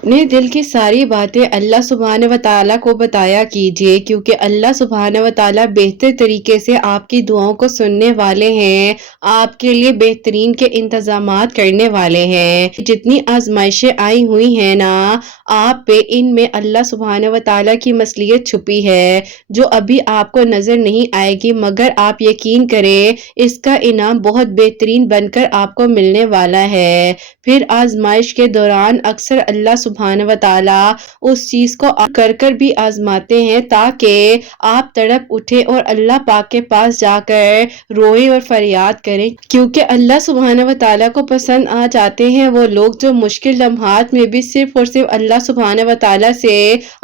अपने दिल की सारी बातें अल्लाह सुब्हान व तआला को बताया कीजिए, क्योंकि अल्लाह सुब्हान व तआला बेहतर तरीके से आपकी दुआओं को सुनने वाले हैं, आपके लिए बेहतरीन के इंतजामात करने वाले हैं। जितनी आजमाइशें आई हुई हैं ना आप पे, इनमें अल्लाह सुब्हान व तआला की मसलियत छुपी है, जो अभी आपको नजर नहीं आएगी, मगर आप यकीन करें इसका इनाम बहुत बेहतरीन बनकर आपको मिलने वाला है। फिर आजमाइश के दौरान अक्सर अल्लाह सुब्हान व तआला उस चीज को कर भी आजमाते हैं, ताकि आप तड़प उठे और अल्लाह पाक के पास जाकर रोए और फरियाद करें, क्योंकि अल्लाह सुब्हान व तआला को पसंद आ जाते हैं वो लोग जो मुश्किल लम्हात में भी सिर्फ और सिर्फ अल्लाह सुब्हान व तआला से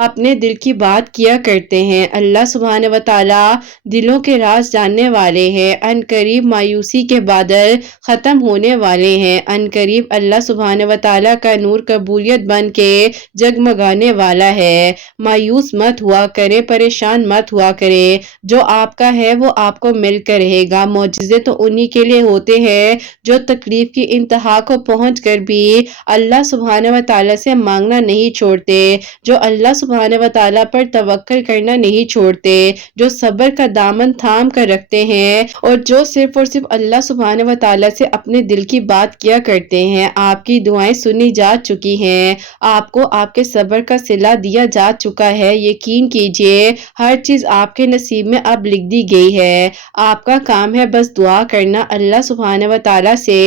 अपने दिल की बात किया करते हैं। अल्लाह सुब्हान व तआला दिलों के राज जानने वाले हैं। अनकरीब मायूसी के बादल खत्म होने वाले हैं। अनकरीब अल्लाह सुब्हान व तआला का नूर कबूलियत बन के जगमगाने वाला है। मायूस मत हुआ करे, परेशान मत हुआ करे, जो आपका है वो आपको मिलकर रहेगा। मौजिज़े तो उन्हीं के लिए होते हैं जो तकलीफ की इंतहा को पहुंच कर भी अल्लाह सुब्हान व तआला से मांगना नहीं छोड़ते, जो अल्लाह सुब्हान व तआला पर तवक्कल करना नहीं छोड़ते, जो सब्र का दामन थाम कर रखते हैं और जो सिर्फ और सिर्फ अल्लाह सुब्हान व तआला से अपने दिल की बात किया करते हैं। आपकी दुआएं सुनी जा चुकी हैं, आपको आपके सब्र का सिला दिया जा चुका है। यकीन कीजिए हर चीज आपके नसीब में अब लिख दी गई है। आपका काम है बस दुआ करना, अल्लाह सुब्हान व तआला से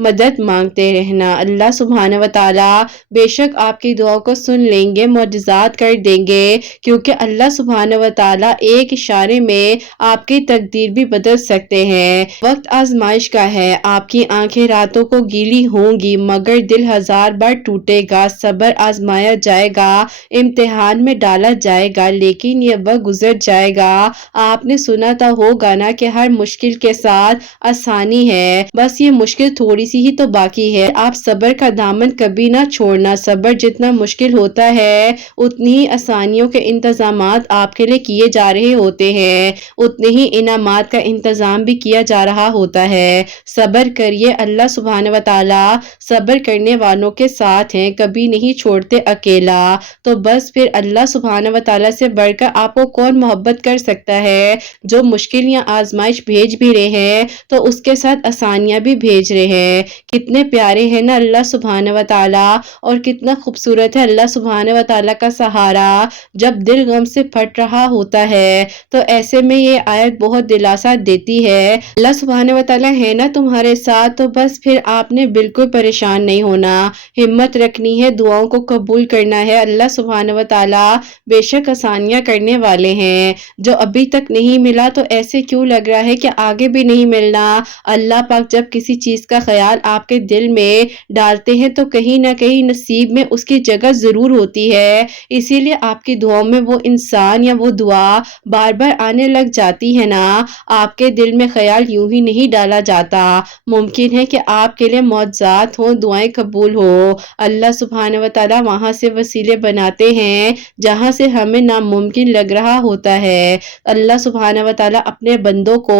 मदद मांगते रहना। अल्लाह सुब्हान व तआला बेशक आपकी दुआओं को सुन लेंगे, मौजिज़ात कर देंगे, क्योंकि अल्लाह सुब्हान व तआला एक इशारे में आपकी तकदीर भी बदल सकते हैं। वक्त आजमाइश का है, आपकी आंखें रातों को गीली होंगी, मगर दिल हजार बार टूटेगा। सब्र आजमाया जाएगा, इम्तिहान में डाला जाएगा, लेकिन यह वक्त गुजर जाएगा। आपने सुना तो होगा ना कि हर मुश्किल के साथ आसानी है, बस ये मुश्किल थोड़ी सी ही तो बाकी है। आप सब्र का दामन कभी ना छोड़ना। सब्र जितना मुश्किल होता है, उतनी ही आसानियों के इंतजामात आपके लिए किए जा रहे होते हैं, उतने ही इनामात का इंतजाम भी किया जा रहा होता है। सब्र करिए, अल्लाह सुब्हान व तआला सब्र करने वालों के साथ हैं, कभी नहीं छोड़ते अकेला। तो बस फिर अल्लाह सुब्हान व तआला से बढ़कर आपको कौन मोहब्बत कर सकता है, जो मुश्किल या आजमाइश भेज भी रहे हैं तो उसके साथ आसानियां भी भेज रहे हैं। कितने प्यारे हैं ना अल्लाह सुब्हान व तआला, और कितना खूबसूरत है अल्लाह सुब्हान व तआला का सहारा। जब दिल गम से फट रहा होता है तो ऐसे में ये आयत बहुत दिलासा देती है। अल्लाह सुब्हान व तआला है ना तुम्हारे साथ, तो बस फिर आपने बिल्कुल परेशान नहीं होना, हिम्मत रखनी है, दुआओं को कबूल करना है। अल्लाह सुब्हान व तआला बेशक आसानियां करने वाले हैं। जो अभी तक नहीं मिला तो ऐसे क्यों लग रहा है कि आगे भी नहीं मिलना। अल्लाह पाक जब किसी चीज का ख्याल आपके दिल में डालते हैं तो कहीं ना कहीं नसीब में उसकी जगह जरूर होती है, इसीलिए आपकी दुआओं में वो इंसान या वो दुआ बार बार आने लग जाती है ना। आपके दिल में ख्याल यूं ही नहीं डाला जाता, मुमकिन है कि आपके लिए मौजज़ात हो, दुआएं कबूल हो। अल्लाह सुब्हान व तआला वहां से वसीले बनाते हैं जहां से हमें नामुमकिन लग रहा होता है। अल्लाह सुब्हान व तआला अपने बंदों को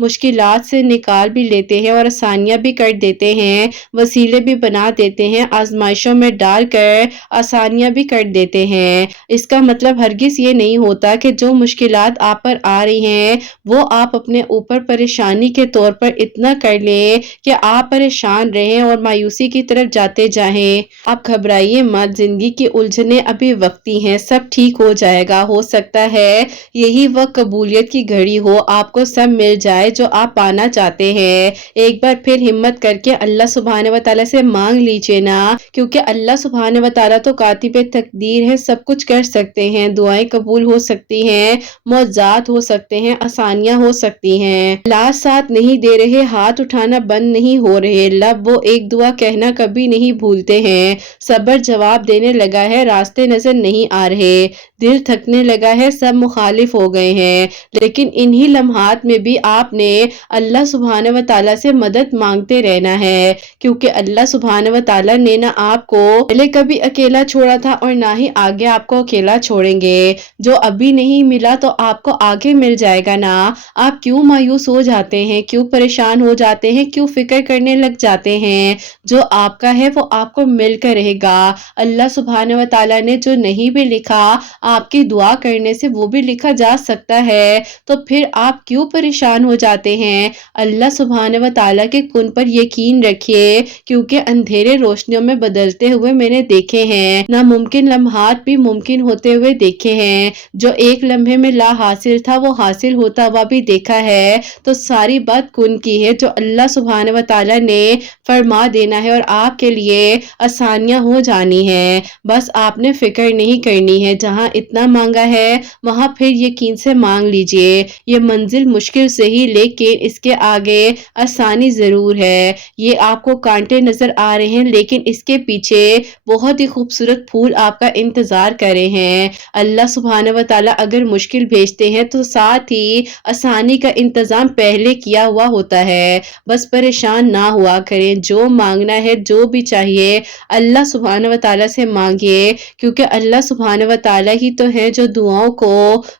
मुश्किलात से निकाल भी लेते हैं और आसानियां भी कर देते हैं, वसीले भी बना देते हैं, आजमाइशों में डालकर आसानियां भी कर देते हैं। इसका मतलब हरगिज ये नहीं होता कि जो मुश्किलात आप पर आ रही हैं वो आप अपने ऊपर परेशानी के तौर पर इतना कर लें कि आप परेशान रहें और मायूसी की तरफ जाते जाएं। आप घबराइए मत, जिंदगी की उलझने अभी वक्ती हैं, सब ठीक हो जाएगा। हो सकता है यही वक्त कबूलियत की घड़ी हो, आपको सब मिल जाए जो आप पाना चाहते हैं। एक बार फिर हिम्मत करके अल्लाह सुब्हान व तआला से मांग लीजिए ना, क्योंकि अल्लाह सुब्हान व तआला तो कातिब तकदीर है, सब कुछ कर सकते हैं। दुआएं कबूल हो सकती हैं, मौजज़ात हो सकते हैं, आसानियां हो सकती हैं। अल्लाह साथ नहीं दे रहे, हाथ उठाना बंद नहीं हो रहे, लब वो एक दुआ कहना कभी नहीं भूलते हैं। सब्र जवाब देने लगा है, रास्ते नजर नहीं आ रहे, दिल थकने लगा है, सब मुखालिफ हो गए हैं, लेकिन इन्हीं लम्हात में भी आपने अल्लाह सुब्हान व तआला से मदद मांगते रहना है, क्योंकि अल्लाह सुब्हान व तआला ने ना आपको पहले कभी अकेला छोड़ा था और ना ही आगे आपको अकेला छोड़ेंगे। जो अभी नहीं मिला तो आपको आगे मिल जाएगा ना। आप क्यों मायूस हो जाते हैं, क्यों परेशान हो जाते हैं, क्यों फिक्र करने लग जाते हैं। जो आपका है वो आपको मिलकर रहेगा। اللہ सुभान व तआला ने जो नहीं भी लिखा आपकी दुआ करने से वो भी लिखा जा सकता है, तो फिर आप क्यों परेशान हो जाते हैं। अल्लाह सुभान व तआला के कुन पर यकीन रखिए, क्योंकि अंधेरे रोशनियों में बदलते हुए मैंने देखे हैं, नामुमकिन लम्हात भी मुमकिन होते हुए देखे हैं, जो एक लम्हे में ला हासिल था वो हासिल होता हुआ भी देखा है। तो सारी बात कुन की है, जो अल्लाह सुभान व तआला ने फरमा देना है और आपके लिए आसानियां हो जानी है। बस आपने फिक्र नहीं करनी है, जहां इतना मांगा है वहां फिर यकीन से मांग लीजिए। ये मंजिल मुश्किल से ही, लेकिन इसके आगे आसानी जरूर है। ये आपको कांटे नजर आ रहे हैं, लेकिन इसके पीछे बहुत ही खूबसूरत फूल आपका इंतजार कर रहे हैं। अल्लाह सुभान व तआला अगर मुश्किल भेजते हैं तो साथ ही आसानी का इंतजाम पहले किया हुआ होता है। बस परेशान ना हुआ करें, जो मांगना है जो भी चाहिए अल्लाह सुभान व तआला से मांगिए, क्योंकि अल्लाह सुभान व तआला ही तो है जो दुआओं को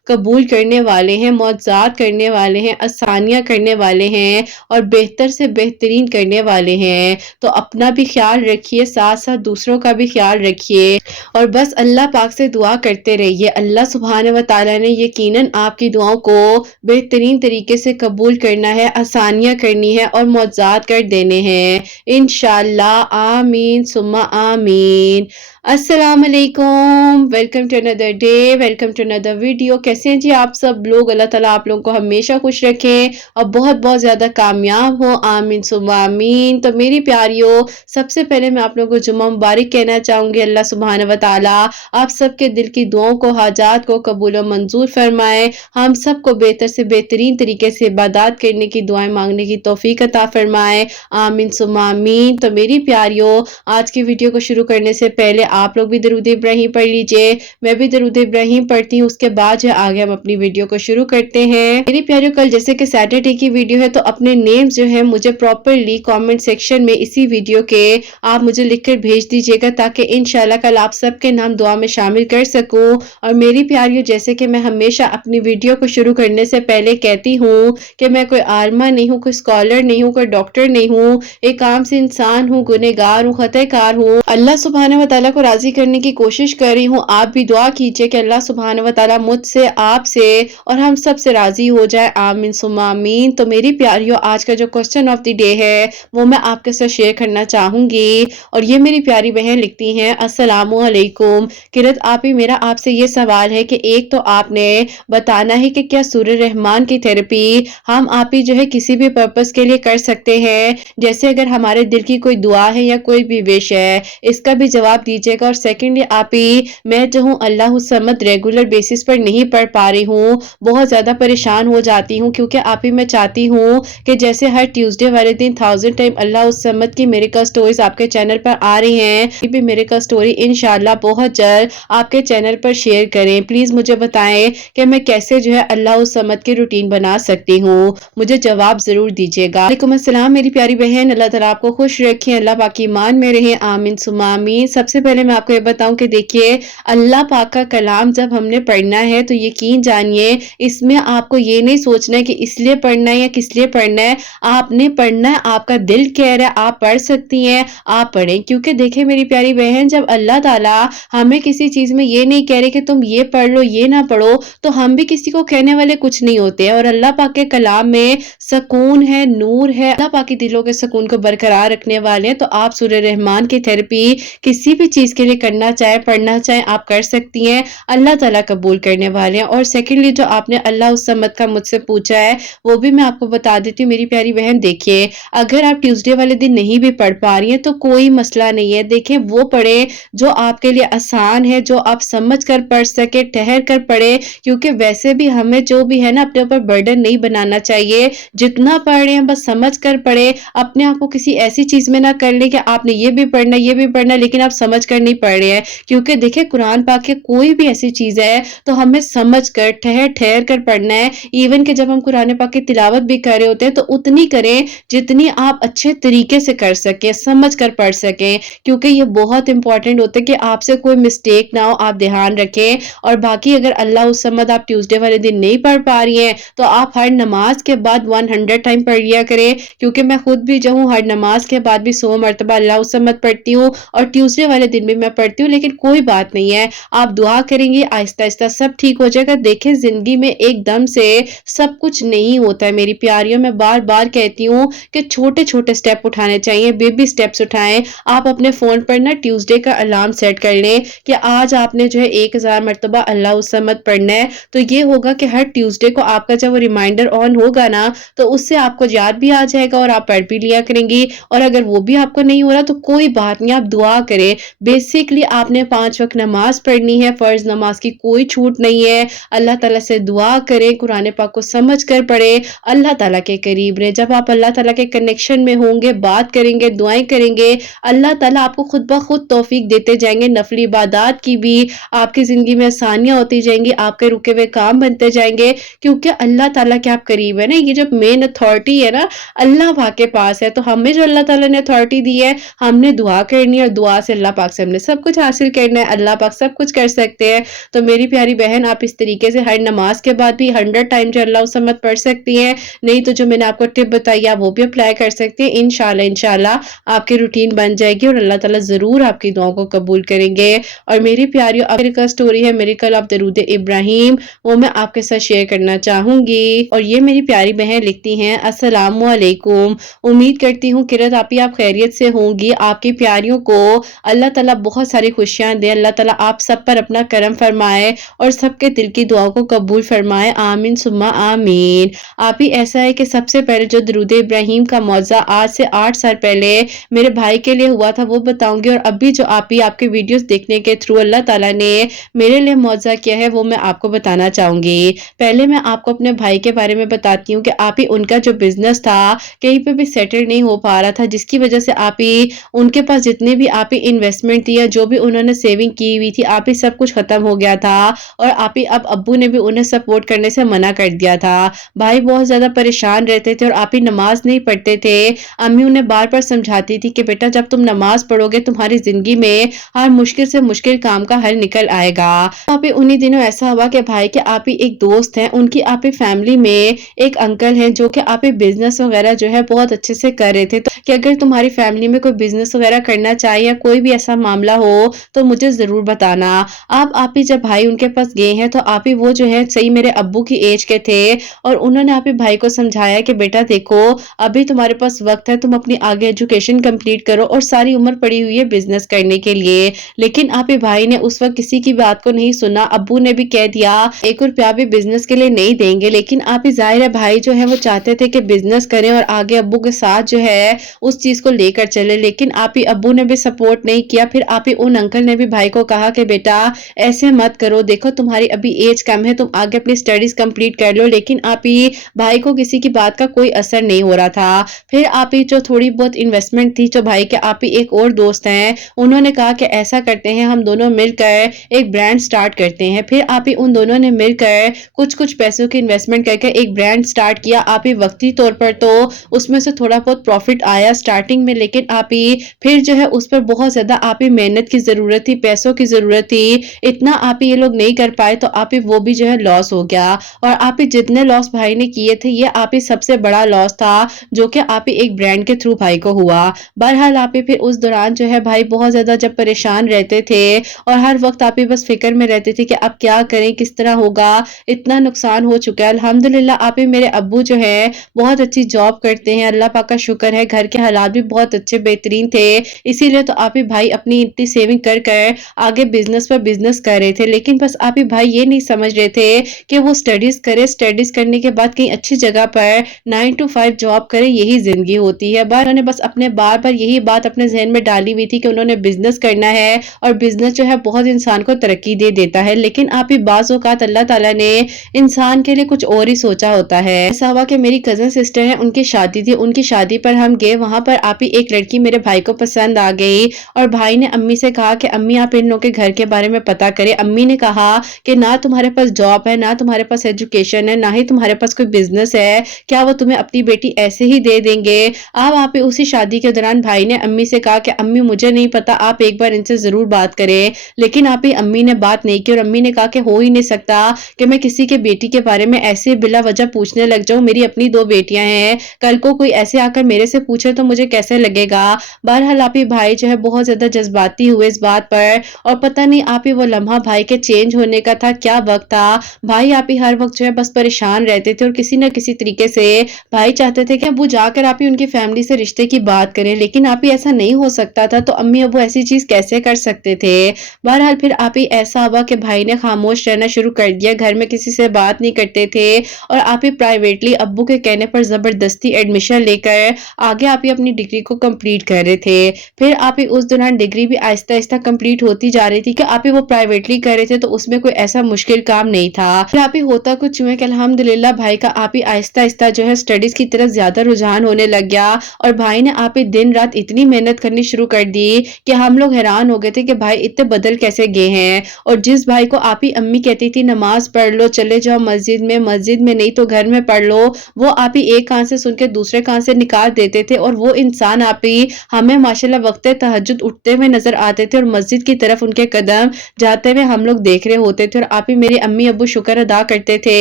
कबूल करने वाले हैं, मौजज़ात करने वाले हैं, आसानियां करने वाले हैं और बेहतर से बेहतरीन करने वाले हैं। तो अपना भी ख्याल रखिए, साथ साथ दूसरों का भी ख्याल रखिए और बस अल्लाह पाक से दुआ करते रहिए। अल्लाह सुभान व तआला ने यकीनन आपकी दुआओं को बेहतरीन तरीके से कबूल करना है, आसानियां करनी है और मौजज़ात कर देने हैं इंशाअल्लाह। आमीन सुम्मा आमीन। अस्सलाम वालेकुम, welcome to another day, welcome to another video. कैसे हैं जी आप सब लोग। अल्लाह ताला आप लोगों को हमेशा खुश रखें और बहुत बहुत ज़्यादा कामयाब हो। आमीन सुम्मा आमीन। तो मेरी प्यारियों, सबसे पहले मैं आप लोगों को जुम्मा मुबारक कहना चाहूँगी। अल्लाह सुभान व तआला आप सबके दिल की दुआओं को, हाजात को कबूल और मंजूर फरमाए। हम सबको बेहतर से बेहतरीन तरीके से इबादत करने की, दुआएं मांगने की तौफीक अता फरमाए। आमीन सुम्मा आमीन। तो मेरी प्यारियों, आज की वीडियो को शुरू करने से पहले आप लोग भी दरूद इब्राहिम पढ़ लीजिए, मैं भी दरूद इब्राहिम पढ़ती हूँ। उसके बाद जो आगे हम अपनी वीडियो को शुरू करते हैं। मेरी प्यारियों, कल जैसे कि सैटरडे की वीडियो है, तो अपने नेम्स जो है मुझे प्रॉपरली कमेंट सेक्शन में इसी वीडियो के आप मुझे लिखकर भेज दीजिएगा, ताकि इंशाल्लाह कल आप सबके नाम दुआ में शामिल कर सकूं। और मेरी प्यारियों, जैसे कि मैं हमेशा अपनी वीडियो को शुरू करने से पहले कहती हूँ कि मैं कोई आलमा नहीं हूँ, कोई स्कॉलर नहीं हूँ, कोई डॉक्टर नहीं हूँ, एक आम से इंसान हूँ, गुनहगार हूँ, खताकार हूँ। अल्लाह सुभान व तआला को राजी करने की कोशिश कर रही हूँ। आप भी दुआ कीजिए कि अल्लाह सुभान व तआला मुझसे, आपसे और हम सब से राजी हो जाए। आमीन सुम्मा आमीन। तो मेरी प्यारियों, आज का जो क्वेश्चन ऑफ द डे है वो मैं आपके साथ शेयर करना चाहूंगी। और ये मेरी प्यारी बहन लिखती हैं, अस्सलामु अलैकुम किरत आपी, मेरा आपसे ये सवाल है कि एक तो आपने बताना है कि क्या सूरह रहमान की थेरेपी हम आप ही जो है किसी भी पर्पस के लिए कर सकते हैं, जैसे अगर हमारे दिल की कोई दुआ है या कोई भी विश है, इसका भी जवाब दीजिएगा। और सेकेंडली आप ही, मैं जो हूँ अल्लाह समद रेगुलर बेसिस पर नहीं पढ़ पा रही हूँ, बहुत ज़्यादा परेशान हो जाती हूँ, क्योंकि आप ही मैं चाहती हूँ कि जैसे हर ट्यूसडे वाले दिन 1000 टाइम अल्लाह समद की मेरिकल स्टोरीज आपके चैनल पर आ रही हैं, ये भी मेरिकल स्टोरी इंशाल्लाह बहुत जल्द आपके चैनल पर शेयर करें। प्लीज़ मुझे बताएं कि मैं कैसे जो है अल्लाह समद की रूटीन बना सकती हूँ, मुझे जवाब ज़रूर दीजिएगा। वालेकुम अस्सलाम मेरी प्यारी बहन, अल्लाह ताला आपको खुश रखें, अल्लाह पाक ईमान में रहें। आमीन सुम्मा आमीन। सबसे पहले मैं आपको ये बताऊं कि देखिए, अल्लाह पाक का कलाम जब हमने पढ़ना है तो यकीन जानिए इसमें आपको ये नहीं सोचना है कि इसलिए पढ़ना है या किस लिए पढ़ना है, आपने पढ़ना है, आपका दिल कह रहा है, आप पढ़ सकती हैं, आप पढ़ें। क्योंकि देखिए मेरी प्यारी बहन, जब अल्लाह ताला हमें किसी चीज़ में ये नहीं कह रहे कि तुम ये पढ़ लो, ये ना पढ़ो, तो हम भी किसी को कहने वाले कुछ नहीं होते हैं। और अल्लाह पाक के कलाम में सुकून है, नूर है, अल्लाह पाक के दिलों के सुकून को बरकरार रखने वाले हैं। तो आप सूरह रहमान की थेरेपी किसी भी चीज़ के लिए करना चाहे, पढ़ना चाहे, आप कर सकती हैं, अल्लाह ताला कबूल करने वाले हैं। और सेकेंडली जो आपने अल्लाह उस समद का मुझसे पूछा है, वो भी मैं आपको बता देती हूँ मेरी प्यारी बहन। देखिए, अगर आप ट्यूसडे वाले दिन नहीं भी पढ़ पा रही हैं तो कोई मसला नहीं है। देखिए, वो पढ़े जो आपके लिए आसान है, जो आप समझ कर पढ़ सके, ठहर कर पढ़े, क्योंकि वैसे भी हमें जो भी है ना अपने ऊपर बर्डन नहीं बनाना चाहिए। जितना पढ़ रहे हैं बस समझ कर पढ़े, अपने आप को किसी ऐसी चीज़ में ना कर ले कि आपने ये भी पढ़ना, ये भी पढ़ना, लेकिन आप समझ कर नहीं पढ़ रहे हैं। क्योंकि देखिए, कुरान पाक के कोई भी ऐसी चीज़ है तो हमें समझ कर, ठहर ठहर कर पढ़ना है। इवन कि जब हम कुरान पाक की तिलावत भी कर रहे होते हैं तो उतनी करें जितनी आप अच्छे तरीके से कर सकें, समझ कर पढ़ सकें, क्योंकि ये बहुत इंपॉर्टेंट होता है कि आपसे कोई मिस्टेक ना हो, आप ध्यान रखें। और बाकी अगर अल्लाह उस समद आप ट्यूसडे वाले दिन नहीं पढ़ पा रही हैं तो आप हर नमाज के बाद 100 टाइम पढ़ लिया करें, क्योंकि मैं खुद भी जो हूँ हर नमाज के बाद भी 100 मरतबा अल्लाह उस समद पढ़ती हूँ और ट्यूसडे वाले दिन भी मैं पढ़ती हूँ, लेकिन कोई बात नहीं है, आप दुआ करेंगी आहिस्ता आहिस्ता सब ठीक हो जाएगा। देखें, जिंदगी में एकदम से सब कुछ नहीं होता है मेरी प्यारियों। मैं बार बार कहती हूँ कि छोटे छोटे स्टेप उठाने चाहिए, बेबी स्टेप्स उठाएं। आप अपने फोन पर ना ट्यूसडे का अलार्म सेट कर लें कि आज आपने जो है 1000 मरतबा अल्लाह समद पढ़ना है। तो ये होगा कि हर ट्यूसडे को आपका जब वो रिमाइंडर ऑन होगा ना, तो उससे आपको याद भी आ जाएगा और आप पढ़ भी लिया करेंगी। और अगर वो भी आपको नहीं हो रहा तो कोई बात नहीं, आप दुआ करें। बेसिकली आपने 5 वक्त नमाज पढ़नी है, फर्ज नमाज की कोई छूट नहीं है। अल्लाह ताला से दुआ करें, कुरान पाक को समझ कर पढ़े, अल्लाह ताला के करीब रहे। जब आप अल्लाह ताला के कनेक्शन में होंगे, बात करेंगे, दुआएं करेंगे, अल्लाह ताला आपको खुद ब खुद तौफीक देते जाएंगे। नफली इबादत की भी आपकी जिंदगी में आसानियां होती जाएंगी, आपके रुके हुए काम बनते जाएंगे, क्योंकि अल्लाह ताला के आप करीब है ना। ये जो मेन अथॉरिटी है ना, अल्लाह पाक के पास है। तो हमें जो अल्लाह ताला ने अथॉरिटी दी है, हमने दुआ करनी है और दुआ से अल्लाह पाक से हमने सब कुछ हासिल करना है। अल्लाह पाक सब कुछ कर सकते हैं। तो मेरी प्यारी बहन, आप इस तरीके से हर नमाज के बाद भी 100 टाइम जो अल्लाह समद पढ़ सकती हैं। नहीं तो जो मैंने आपको टिप बताई आप वो भी अप्लाई कर सकते हैं। इंशाल्लाह इंशाल्लाह आपकी रूटीन बन जाएगी और अल्लाह ताला जरूर आपकी दुआओं को कबूल करेंगे। और मेरी प्यारियों, अब मेरी कल स्टोरी है मेरिकल ऑफ दरूद इब्राहिम, वो मैं आपके साथ शेयर करना चाहूंगी। और ये मेरी प्यारी बहन लिखती हैं, अस्सलाम वालेकुम। उम्मीद करती हूँ किरत आप खैरियत से होंगी। आपकी प्यारियों को अल्लाह ताला बहुत सारी खुशियां दे। अल्लाह ताला आप सब पर अपना करम फरमाए और सबके दिल की दुआओं को कबूल फरमाए। आमीन सुम्मा आमीन। आप ही ऐसा है कि सबसे पहले जो दरूद इब्राहिम का मौजा आज से 8 साल पहले मेरे भाई के लिए हुआ था वो बताऊंगी। और अभी जो आप ही आपके वीडियोस देखने के थ्रू अल्लाह ताला ने मेरे लिए मौजा किया है वो मैं आपको बताना चाहूंगी। पहले मैं आपको अपने भाई के बारे में बताती हूँ कि आप ही उनका जो बिजनेस था कहीं पे भी सेटल नहीं हो पा रहा था, जिसकी वजह से आप ही उनके पास जितने भी आप ही इन्वेस्टमेंट थी या जो भी उन्होंने सेविंग की हुई थी, आप ही सब कुछ खत्म हो गया था। और आप ही अब अब्बू ने भी उन्हें सपोर्ट करने से मना कर दिया था। भाई बहुत ज्यादा परेशान रहते थे और आप ही नमाज नहीं पढ़ते थे। अम्मी उन्हें बार बार समझाती थी कि बेटा जब तुम नमाज पढ़ोगे तुम्हारी जिंदगी में हर मुश्किल से मुश्किल काम का हल निकल आएगा। आप ही उन्हीं दिनों ऐसा हुआ कि भाई के आप ही एक दोस्त हैं, उनकी आप ही फैमिली में एक अंकल हैं जो कि आप ही बिजनेस वगैरह जो है बहुत अच्छे से कर रहे थे। तो कि अगर तुम्हारी फैमिली में कोई बिजनेस वगैरह करना चाहे या कोई भी ऐसा मामला हो तो मुझे जरूर बताना। आप ही जब भाई उनके पास गए हैं तो आप ही वो जो है सही मेरे अब्बू की एज के थे और उन्होंने आप ही भाई को समझाया कि बेटा देखो अभी तुम्हारे पास वक्त है, तुम अपनी आगे एजुकेशन कंप्लीट करो और सारी उम्र पड़ी हुई है बिजनेस करने के लिए। लेकिन आप ही भाई ने उस वक्त किसी की बात को नहीं सुना। अब्बू ने भी कह दिया 1 रुपया भी बिजनेस के लिए नहीं देंगे। लेकिन आप ही जाहिर है भाई जो है वो चाहते थे कि बिजनेस करें और आगे अब्बू के साथ जो है उस चीज को लेकर चले। लेकिन आप ही अब्बू ने भी सपोर्ट नहीं किया। फिर आप ही उन अंकल ने भी भाई को कहा कि बेटा ऐसे मत करो, देखो तुम्हारी अभी एज कम है, तुम आगे अपनी स्टडीज कंप्लीट कर लो। लेकिन आप ही भाई को किसी की बात का कोई असर नहीं हो रहा था। फिर आप ही जो थोड़ी बहुत इन्वेस्टमेंट थी जो भाई के आप ही एक और दोस्त हैं उन्होंने कहा कि ऐसा करते हैं हम दोनों मिलकर एक ब्रांड स्टार्ट करते हैं। फिर आप ही उन दोनों ने मिलकर कुछ पैसों की इन्वेस्टमेंट करके एक ब्रांड स्टार्ट किया। आप ही वक्ती तौर पर तो उसमें से थोड़ा बहुत प्रॉफिट आया स्टार्टिंग में, लेकिन आप ही फिर जो है उस पर बहुत ज्यादा आप ही मेहनत की जरूरत थी, पैसों की जरूरत थी, इतना आप ही ये लोग नहीं कर पाए तो आप ही वो भी जो है लॉस हो गया। और आप ही जितने लॉस भाई ने किए थे ये आप ही सबसे बड़ा लॉस था जो कि आप ही एक ब्रांड के थ्रू भाई को हुआ। बहरहाल आप ही फिर उस दौरान जो है भाई बहुत ज्यादा जब परेशान रहते थे और हर वक्त आप ही बस फिक्र में रहते थे कि अब क्या करें, किस तरह होगा, इतना नुकसान हो चुका है। अल्हम्दुलिल्लाह आप ही मेरे अब्बू जो है बहुत अच्छी जॉब करते हैं, अल्लाह पाक का शुक्र है, घर के हालात भी बहुत अच्छे बेहतरीन थे। इसीलिए तो आप ही भाई अपनी इतनी सेविंग कर कर आगे बिजनेस पर बिजनेस कर रहे थे। लेकिन बस आप ही भाई ये नहीं समझ रहे थे कि वो स्टडीज करे, स्टडीज करने के बाद कहीं अच्छी जगह पर 9 to 5 जॉब करे, यही जिंदगी होती है। उन्होंने बस अपने बार बार यही बात अपने जहन में डाली हुई थी कि उन्होंने बिजनेस करना है और बिजनेस जो है बहुत इंसान को तरक्की दे देता है। लेकिन आप ही बाज़ औक़ात अल्लाह ताला ने इंसान के लिए कुछ और ही सोचा होता है। ऐसा हुआ कि मेरी कजन सिस्टर है, उनकी शादी थी, उनकी शादी पर हम गए। वहां पर आप ही एक लड़की मेरे भाई को पसंद आ गई और भाई ने अम्मी से कहा कि अम्मी आप इन लोगों के घर के बारे में पता करें। अम्मी ने कहा कि ना तुम्हारे पास जॉब है, ना तुम्हारे पास एजुकेशन है, ना ही तुम्हारे पास कोई बिजनेस है, क्या वो तुम्हें अपनी बेटी ऐसे ही दे देंगे। अब आप ही उसी शादी के दौरान भाई ने अम्मी से कहा कि अम्मी मुझे नहीं पता, आप एक बार इनसे जरूर बात करें। लेकिन आप ही अम्मी ने बात नहीं की और अम्मी ने कहा कि हो ही नहीं सकता कि मैं किसी के बेटी के बारे में ऐसे बिला वजह पूछने लग जाऊं। मेरी अपनी 2 बेटियां हैं, कल को कोई ऐसे आकर मेरे से पूछे तो मुझे कैसे लगेगा। बहरहाल आप ही भाई जो है बहुत ज्यादा जज्बाती हुए इस बात पर, और पता नहीं आप ही वो लम्हा भाई के चेंज होने का था, क्या वक्त था। भाई आप ही हर वक्त जो है बस परेशान रहते थे और किसी न किसी तरीके से भाई चाहते थे कि अब्बू जाकर आप ही उनकी फैमिली से रिश्ते की बात करें, लेकिन आप ही ऐसा नहीं हो सकता था, तो अम्मी अब्बू ऐसी चीज कैसे कर सकते थे। बहरहाल फिर आप ही ऐसा हुआ कि भाई ने खामोश रहना शुरू कर दिया, घर में किसी से बात नहीं करते थे और आप ही प्राइवेटली अब्बू के कहने पर जबरदस्ती एडमिशन लेकर आगे आप ही अपनी डिग्री को कंप्लीट कर रहे थे। फिर आप ही उस दौरान डिग्री भी आहिस्ता आहिस्ता कंप्लीट होती जा रही थी कि आप ही वो प्राइवेटली कर रहे थे, तो उसमें कोई ऐसा मुश्किल काम नहीं था। फिर आप ही होता कुछ यूं है कि अल्हम्दुलिल्लाह भाई का आप ही आहिस्ता आहिस्ता जो है स्टडीज की तरफ ज्यादा रुझान होने लग गया और भाई ने आप ही दिन रात इतनी मेहनत करनी शुरू कर दी कि हम लोग हैरान हो गए थे कि भाई इतने बदल कैसे गए हैं। और जिस भाई को आप ही अम्मी कहती थी नमाज पढ़ लो, चले जाओ मस्जिद में नहीं तो घर में पढ़ लो, वो आप ही एक कान से सुन के दूसरे कान से निकाल देते थे और वो इंसान आप ही हमें माशाल्लाह वक्त तहज्जुद उठते हुए नजर आते थे और मस्जिद की तरफ उनके कदम जाते हुए हम लोग देख रहे होते थे। और आप ही मेरे अम्मी अब्बू शुक्र अदा करते थे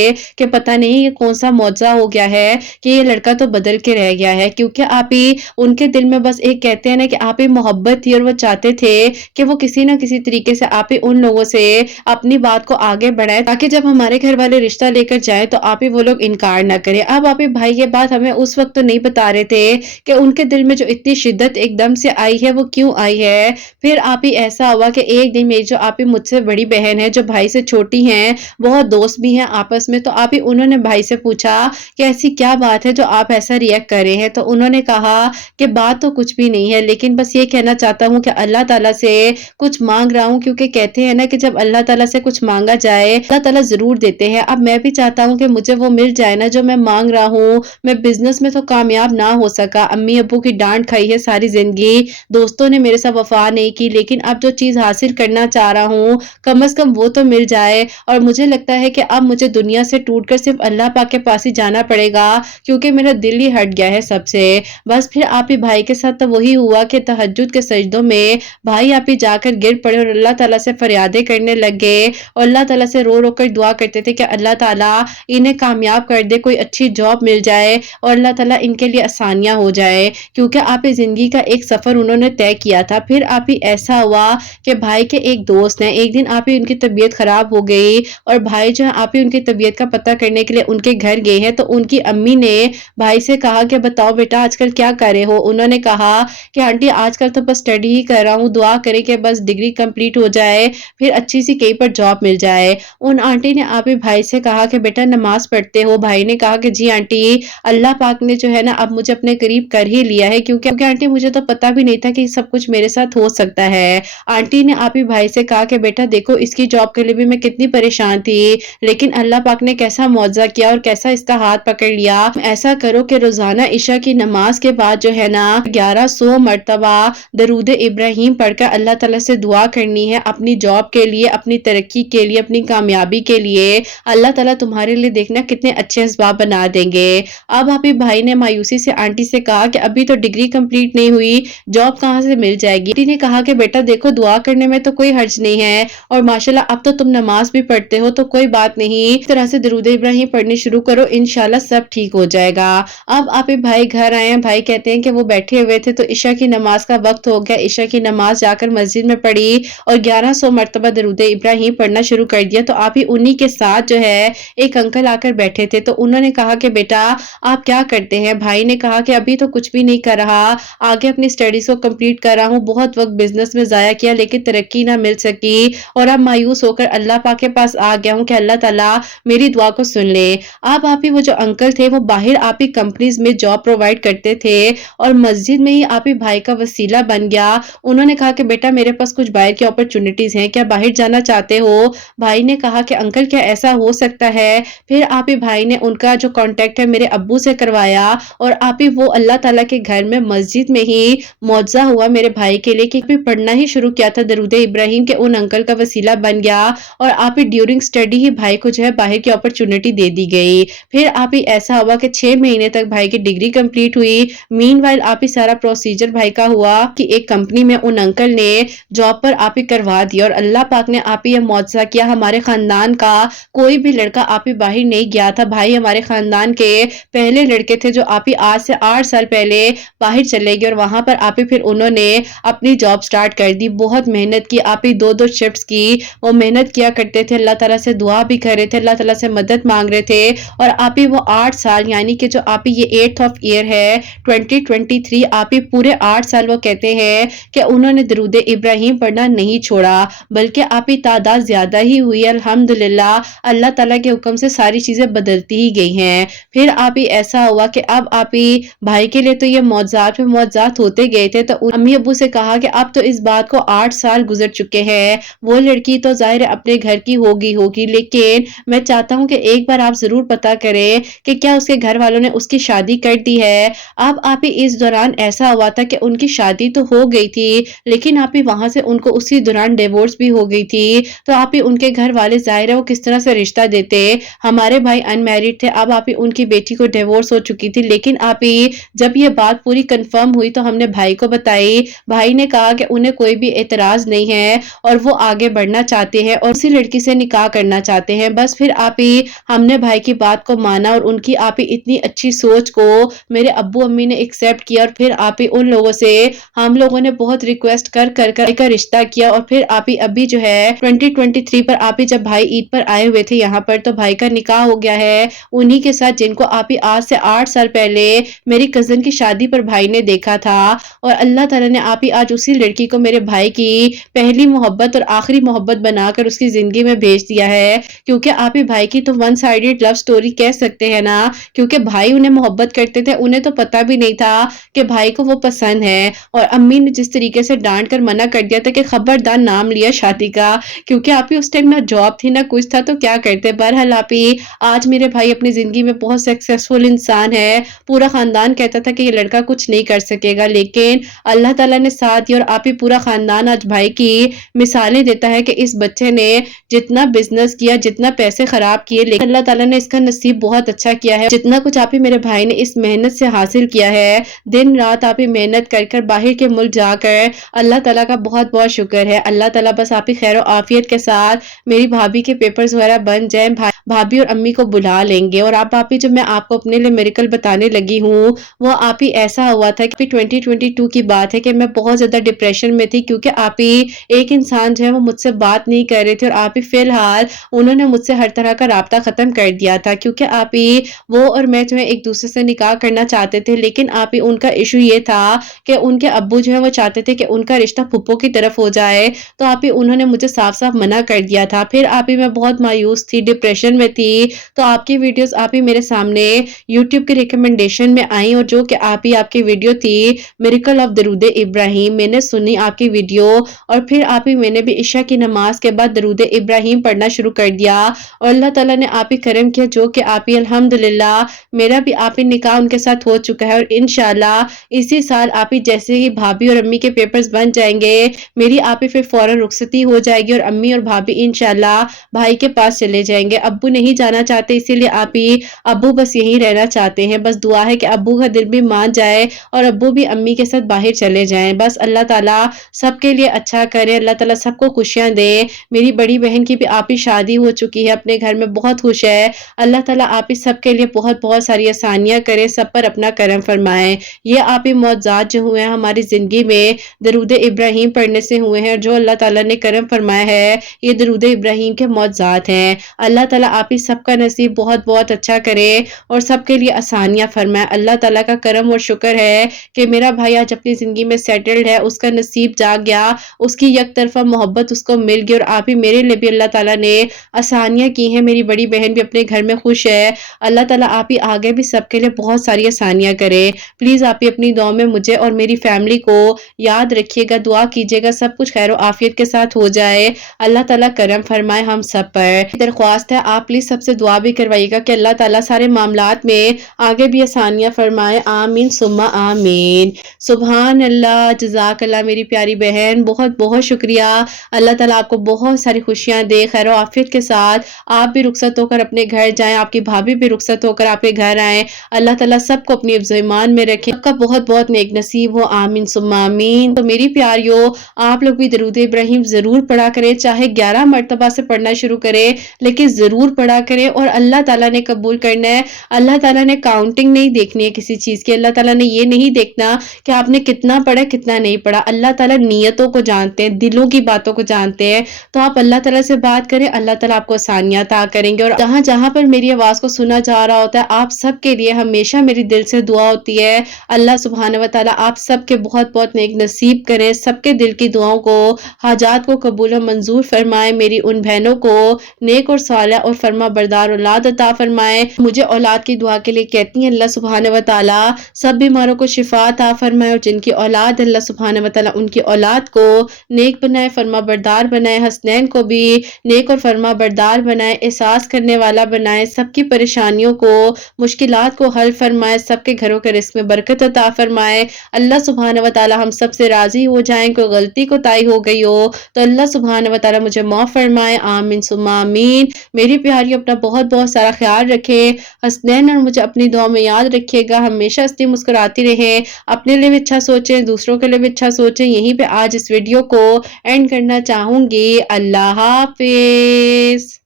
कि पता नहीं ये कौन सा मौजज़ा हो गया है कि ये लड़का तो बदल के रह गया है, क्योंकि आप ही उनके दिल में बस एक कहते हैं ना कि आप ही मोहब्बत थी और वो चाहते थे कि वो किसी ना किसी तरीके से आप ही उन लोगों से अपनी बात को आगे बढ़ाए, ताकि जब हमारे घर वाले रिश्ता लेकर जाए तो आप ही वो लोग इनकार ना करें। अब आप ही भाई ये बात हमें उस वक्त तो नहीं बता रहे थे कि उनके दिल में जो इतनी शिद्दत एकदम से आई है वो क्यों आई है। फिर आप ही ऐसा हुआ कि एक दिन मेरी जो आप ही मुझसे बड़ी बहन है, जो भाई से छोटी हैं, बहुत दोस्त भी हैं आपस में, तो आप ही उन्होंने भाई से पूछा कि ऐसी क्या बात है जो आप ऐसा रिएक्ट कर रहे हैं। तो उन्होंने कहा कि बात तो कुछ भी नहीं है, लेकिन बस ये कहना चाहता हूँ कि अल्लाह ताला से कुछ मांग रहा हूँ, क्योंकि कहते हैं ना कि जब अल्लाह ताला से कुछ मांगा जाए अल्लाह ताला जरूर देते हैं। अब मैं भी चाहता हूँ कि मुझे वो मिल जाए ना जो मैं मांग रहा हूँ। मैं बिजनेस में तो कामयाब ना हो सका, अम्मी अब्बू की डांट खाई है सारी जिंदगी, दोस्तों ने मेरे साथ वफा नहीं की, लेकिन अब जो चीज हासिल करना चाह रहा हूँ कम से कम वो तो मिल जाए। और मुझे लगता है कि अब मुझे दुनिया से टूटकर सिर्फ अल्लाह पाक के पास ही जाना पड़ेगा, क्योंकि मेरा दिल ही हट गया है सबसे। बस फिर आप ही भाई के साथ तो वही हुआ कि तहज्जुद के सजदों में भाई आप ही जाकर गिर पड़े और अल्लाह ताला से फरियादें करने लग गए और अल्लाह ताला से रो रो कर दुआ करते थे कि अल्लाह ताला इन्हें कामयाब कर दे, कोई अच्छी जॉब मिल जाए और अल्लाह ताला इनके लिए आसानियां हो जाए, क्योंकि आप ही जिंदगी का एक सफर उन्होंने तय किया था। फिर आप ही ऐसा हुआ कि भाई के एक दोस्त हैं, एक दिन आप ही उनकी तबीयत खराब हो गई और भाई जो है आप ही उनकी तबीयत का पता करने के लिए उनके घर गए हैं। तो उनकी अम्मी ने भाई से कहा कि बताओ बेटा आजकल क्या कर रहे हो। उन्होंने कहा कि आंटी आजकल तो बस स्टडी ही कर रहा हूँ, दुआ करें कि बस डिग्री कंप्लीट हो जाए, फिर अच्छी सी कहीं पर जॉब मिल जाए। उन आंटी ने आप ही भाई से कहा कि बेटा नमाज पढ़ते हो। भाई ने कहा कि जी आंटी, अल्लाह पाक ने जो है ना अब मुझे अपने करीब कर ही लिया है, क्योंकि आंटी मुझे तो पता भी नहीं था कि सब कुछ मेरे साथ हो सकता है। आंटी ने आप ही भाई से कहा कि बेटा देखो इसकी जॉब के लिए भी मैं कितनी परेशान थी, लेकिन अल्लाह पाक ने कैसा मौजज़ा किया और कैसा इसका हाथ पकड़ लिया। ऐसा करो कि रोजाना इशा की नमाज के बाद जो है ना 1100 मरतबा दरूद इब्राहिम पढ़कर अल्लाह ताला से दुआ करनी है अपनी जॉब के लिए, अपनी तरक्की के लिए, अपनी कामयाबी के लिए। अल्लाह ताला तुम्हारे लिए देखना कितने अच्छे असबाब बना देंगे। अब आप ही भाई ने मायूसी से आंटी से कहा कि अभी तो डिग्री कंप्लीट नहीं हुई, जॉब कहाँ से मिल जाएगी। आंटी ने कहा कि बेटा देखो दुआ करने में तो कोई हर्ज नहीं है और माशाल्लाह अब तो तुम नमाज भी पढ़ते हो, तो कोई बात नहीं, इस तरह से दरूद इब्राहिम पढ़नी शुरू करो, इंशाल्लाह सब ठीक हो जाएगा। अब आप ही भाई घर आए हैं, भाई कहते हैं कि वो बैठे हुए थे तो इशा की नमाज का वक्त हो गया। इशा की नमाज जाकर मस्जिद में पढ़ी और 1100 मरतबा दरूद इब्राहिम पढ़ना शुरू कर दिया। तो आप ही उन्हीं के साथ जो है एक अंकल आकर बैठे थे, तो उन्होंने कहा कि बेटा आप क्या करते हैं। भाई ने कहा कि अभी तो कुछ भी नहीं कर रहा, आगे अपनी स्टडीज को कंप्लीट कर रहा हूँ, बहुत वक्त बिजनेस में जाया किया लेकिन तरक्की ना मिल सकी और अब मायूस होकर अल्लाह पाक के पास आ गया हूँ कि अल्लाह ताला मेरी दुआ को सुन ले। अब आप ही वो जो अंकल थे वो बाहर आप ही कंपनीज में जॉब प्रोवाइड करते थे और मस्जिद में ही आप ही भाई का वसीला बन गया। उन्होंने कहा कि बेटा मेरे पास कुछ बाहर की अपॉर्चुनिटीज हैं, क्या बाहर जाना चाहते हो। भाई ने कहा कि अंकल क्या ऐसा हो सकता है। फिर आप ही भाई ने उनका जो कांटेक्ट है मेरे अब्बू से करवाया और आप ही वो अल्लाह ताला के घर में मस्जिद में ही मौजज़ा हुआ मेरे भाई के लिए कि पढ़ना ही शुरू किया था दरूद इब्राहिम के, उन अंकल का वसीला बन गया और आप ही ड्यूरिंग स्टडी ही भाई को जो है बाहर की अपॉर्चुनिटी दे दी गई। फिर आप ही ऐसा हुआ कि 6 महीने तक भाई की डिग्री कंप्लीट हुई। मीनवाइल आप ही सारा प्रोसीजर भाई का हुआ कि एक कंपनी में उन अंकल ने जॉब पर आप ही करवा दिया और अल्लाह पाक ने आप ही ये मौजज़ा किया। हमारे खानदान का कोई भी लड़का आप ही बाहर नहीं गया था। भाई हमारे खानदान के पहले लड़के थे जो आप ही आज से 8 साल पहले बाहर चले गए और वहां पर आप ही फिर उन्होंने अपनी जॉब स्टार्ट कर दी, बहुत मेहनत की, आप ही 2-2 शिफ्ट्स की, वो मेहनत किया करते थे, अल्लाह ताला से दुआ भी कर रहे थे, अल्लाह ताला से मदद मांग रहे थे। और आप ही वो 8 साल, यानी कि जो आप ही ये 8th ऑफ ईयर है 2023, आप ही पूरे 8 साल वो कहते हैं कि उन्होंने दरूद इब्राहिम पढ़ना नहीं छोड़ा, बल्कि आप ही तादाद ज्यादा ही हुई। अल्हम्दुलिल्लाह, अल्लाह ताला के हुक्म से सारी चीजें बदलती ही गई हैं। फिर आप ही ऐसा हुआ कि अब आप ही भाई के लिए तो ये मौजज़ात पे मौजज़ात होते गए थे, तो अम्मी अब्बू से कहा कि अब तो इस बात को 8 साल गुजर चुके हैं, वो लड़की तो ज़ाहिर है अपने घर की होगी, लेकिन मैं चाहता हूँ कि एक बार आप ज़रूर पता करें कि क्या उसके घर वालों ने उसकी शादी कर दी है। अब आप ही इस दौरान ऐसा हुआ था कि उनकी शादी तो हो गई थी, लेकिन आप ही वहां से उनको उसी दौरान डिवोर्स भी हो गई थी। तो आप ही उनके घर वाले ज़ाहिर है वो किस तरह से रिश्ता देते। हमारे भाई अनमैरिड थे, अब आप ही उनकी बेटी को डिवोर्स हो चुकी थी, लेकिन आप ही जब ये बात पूरी कंफर्म हुई तो हमने भाई को बताई। भाई ने कहा कि उन्हें कोई भी एतराज नहीं है और वो आगे बढ़ना चाहते हैं और उसी लड़की से निकाह करना चाहते हैं। बस फिर आप ही हमने भाई की बात को माना और उनकी आप ही इतनी अच्छी सोच को मेरे अब्बू अम्मी ने एक्सेप्ट किया और फिर आप ही उन लोगों से हम लोगों ने बहुत रिक्वेस्ट कर का रिश्ता किया। और फिर आप ही अभी जो है 2023 पर आप ही जब भाई ईद पर आए हुए थे यहाँ पर, तो भाई का निकाह हो गया है उन्हीं के साथ जिनको आप ही आज से 8 साल पहले मेरी कजन की शादी पर भाई ने देखा था। और अल्लाह ताला ने आप ही आज उसी लड़की को मेरे भाई की पहली मोहब्बत और आखिरी मोहब्बत बनाकर उसकी जिंदगी में भेज दिया है। क्योंकि आप ही भाई की तो वन साइडेड लव स्टोरी कह सकते हैं ना, क्योंकि भाई उन्हें मोहब्बत करते थे, उन्हें तो पता भी नहीं था कि भाई को वो पसंद है। और अम्मी ने जिस तरीके से डांट कर मना कर दिया था कि खबरदार नाम लिया शादी का, क्योंकि आप ही उस टाइम ना जॉब थी ना कुछ था, तो क्या करते। बहरहाल आप ही आज मेरे भाई अपनी जिंदगी में बहुत सक्सेसफुल इंसान है। पूरा खानदान कहता था कि ये लड़का कुछ नहीं कर सकेगा, लेकिन अल्लाह ताला ने साथ दिया और आप ही पूरा खानदान आज भाई की मिसालें देता है कि इस बच्चे ने जितना बिजनेस किया, जितना पैसे खराब किए, लेकिन अल्लाह ताला ने इसका नसीब बहुत अच्छा किया है। जितना कुछ आप ही मेरे भाई ने इस मेहनत से हासिल किया है, दिन रात आप ही मेहनत कर बाहर के मुल्क जाकर, अल्लाह ताला का बहुत बहुत शुक्र है। अल्लाह ताला बस आप ही खैर आफियत के साथ मेरी भाभी के पेपर्स वगैरह बन जाए, भाभी और अम्मी को बुला लेंगे। और आप ही जब मैं आपको अपने लिए मेरिकल बताने लगी हूँ, वो आप ही ऐसा हुआ था कि 2022 की बात है कि मैं बहुत ज्यादा डिप्रेशन में थी, क्योंकि आप ही एक इंसान जो है वो मुझसे बात नहीं कर रहे थे और आप ही फिलहाल उन्होंने मुझसे हर तरह का राब्ता खत्म कर दिया था, क्योंकि आप ही वो और मैं जो है एक दूसरे से निकाह करना चाहते थे। लेकिन आप ही उनका इशू ये था कि उनके अब्बू जो है वो चाहते थे कि उनका रिश्ता फुप्पो की तरफ हो जाए, तो आप ही उन्होंने मुझे साफ साफ मना कर दिया था। फिर आप ही मैं बहुत मायूस थी, डिप्रेशन में थी, तो आपकी वीडियोस आप ही मेरे सामने यूट्यूब के रिकमेंडेशन में आई और जो कि आप ही आपकी वीडियो थी मिरेकल ऑफ दरूद इब्राहिम, मैंने सुनी आपकी वीडियो और फिर आप ही मैंने भी इशा की नमाज के बाद दरूद इब्राहिम पढ़ना शुरू कर दिया। और अल्लाह ताला ने आप ही करम किया, जो कि आप ही अल्हम्दुलिल्लाह मेरा भी आप ही निकाह उनके साथ हो चुका है। और इंशाल्लाह इसी साल आप ही जैसे ही भाभी और अम्मी के पेपर्स बन जाएंगे, मेरी आप ही फिर फौरन रुखसती हो जाएगी और अम्मी और भाभी इंशाल्लाह भाई के पास चले जाएंगे। अब्बू नहीं जाना चाहते, इसीलिए आप ही अब्बू बस यहीं रहना चाहते हैं। बस दुआ है कि अब्बू का दिल भी मान जाए और अब्बू भी अम्मी के साथ बाहर चले जाएं। बस अल्लाह ताला सबके लिए अच्छा करे, अल्लाह ताला सबको खुशियां दे। मेरी बड़ी बहन की भी आप ही शादी हो चुकी है, अपने घर में बहुत खुश है। अल्लाह ताला आप ही सबके लिए बहुत बहुत सारी आसानियां करे, सब पर अपना करम फरमाए। ये आप ही मौजज़ात जो हुए हैं हमारी जिंदगी में दरूद इब्राहिम पढ़ने से हुए हैं, जो अल्लाह ताला ने करम फरमाया है, ये दरूद इब्राहिम के मौजज़ात हैं। अल्लाह ताला आप ही सबका नसीब बहुत बहुत अच्छा करे और सबके लिए आसानियां फरमाए। अल्लाह ताला का करम और शुक्र है कि मेरा भाई आज अपनी जिंदगी में सेटल्ड है, उसका नसीब जाग गया, उसकी एक तरफा मोहब्बत उसको मिल गई और आप ही मेरे लिए भी अल्लाह ताला ने आसानियां की हैं। मेरी बड़ी बहन भी अपने घर में खुश है। अल्लाह ताला आप ही आगे भी सबके लिए बहुत सारी आसानियां करे। प्लीज आप ही अपनी दुआ में मुझे और मेरी फैमिली को याद रखिएगा, दुआ कीजिएगा, सब कुछ खैर आफियत के साथ हो जाए। अल्लाह ताला करम फरमाए हम सब पर। दरख्वास्त है आप प्लीज सबसे दुआ भी करवाइएगा कि अल्लाह ताला सारे मामलात में आगे भी आसानियां फरमाए। आमीन सुम्मा आमीन। सुभान अल्लाह, जज़ाक अल्लाह मेरी प्यारी बहन, बहुत बहुत शुक्रिया। अल्लाह ताला आपको बहुत सारी खुशियां दे, खैर आफियत के साथ आप भी रुखसत होकर अपने घर जाएं, आपकी भाभी भी रुखसत होकर आपके घर आए। अल्लाह ताला सबको अपनी हिफ्ज़-ए-ईमान में रखे, सबका बहुत बहुत नेक नसीब हो। आमीन सुम्मा आमीन। तो मेरी प्यारियों, आप लोग भी दरूद इब्राहिम जरूर पढ़ा करें, चाहे 11 मरतबा से पढ़ना शुरू करें, लेकिन जरूर ضرور پڑھا کریں اور اللہ تعالیٰ نے قبول کرنا ہے۔ اللہ تعالیٰ نے کاؤنٹنگ نہیں دیکھنی ہے کسی چیز کی، اللہ تعالیٰ نے یہ نہیں دیکھنا کہ آپ نے کتنا پڑھا کتنا نہیں پڑھا۔ اللہ تعالیٰ نیتوں کو جانتے ہیں، دلوں کی باتوں کو جانتے ہیں۔ تو آپ اللہ تعالیٰ سے بات کریں، اللہ تعالیٰ آپ کو آسانیاں عطا کریں گے۔ اور جہاں جہاں پر میری آواز کو سنا جا رہا ہوتا ہے، آپ سب کے لیے ہمیشہ میری دل سے دعا ہوتی ہے، اللہ سبحانہ و تعالیٰ آپ سب کے بہت بہت نیک نصیب کریں، سب کے دل کی دعاؤں کو، حاجات کو قبول و منظور فرمائے، میری ان بہنوں کو نیک اور صالح اور فرما بردار اولاد عطا فرمائے۔ مجھے اولاد کی دعا کے لیے کہتی ہیں اللہ سبحانہ و تعالیٰ سب بیماروں کو شفا عطا فرمائے، اور جن کی اولاد اللہ سبحانہ و تعالیٰ ان کی اولاد کو نیک بنائے، فرما بردار بنائے، حسنین کو بھی نیک اور فرما بردار بنائے، احساس کرنے والا بنائے، سب کی پریشانیوں کو، مشکلات کو حل فرمائے، سب کے گھروں کے رزق میں برکت عطا فرمائے۔ اللہ سبحانہ و تعالیٰ ہم سب سے راضی ہو جائیں، کوئی غلطی کوتاہی ہو گئی ہو تو اللہ سبحانہ و تعالیٰ مجھے معاف فرمائے، آمین ثم آمین۔ میری پیاری اپنا بہت بہت سارا خیال رکھیں، حسنین اور مجھے اپنی دعا میں یاد رکھیے گا، ہمیشہ ہنستی مسکراتی رہیں، اپنے لیے بھی اچھا سوچیں، دوسروں کے لیے بھی اچھا سوچیں۔ یہیں پہ آج اس ویڈیو کو اینڈ کرنا چاہوں گی۔ اللہ حافظ۔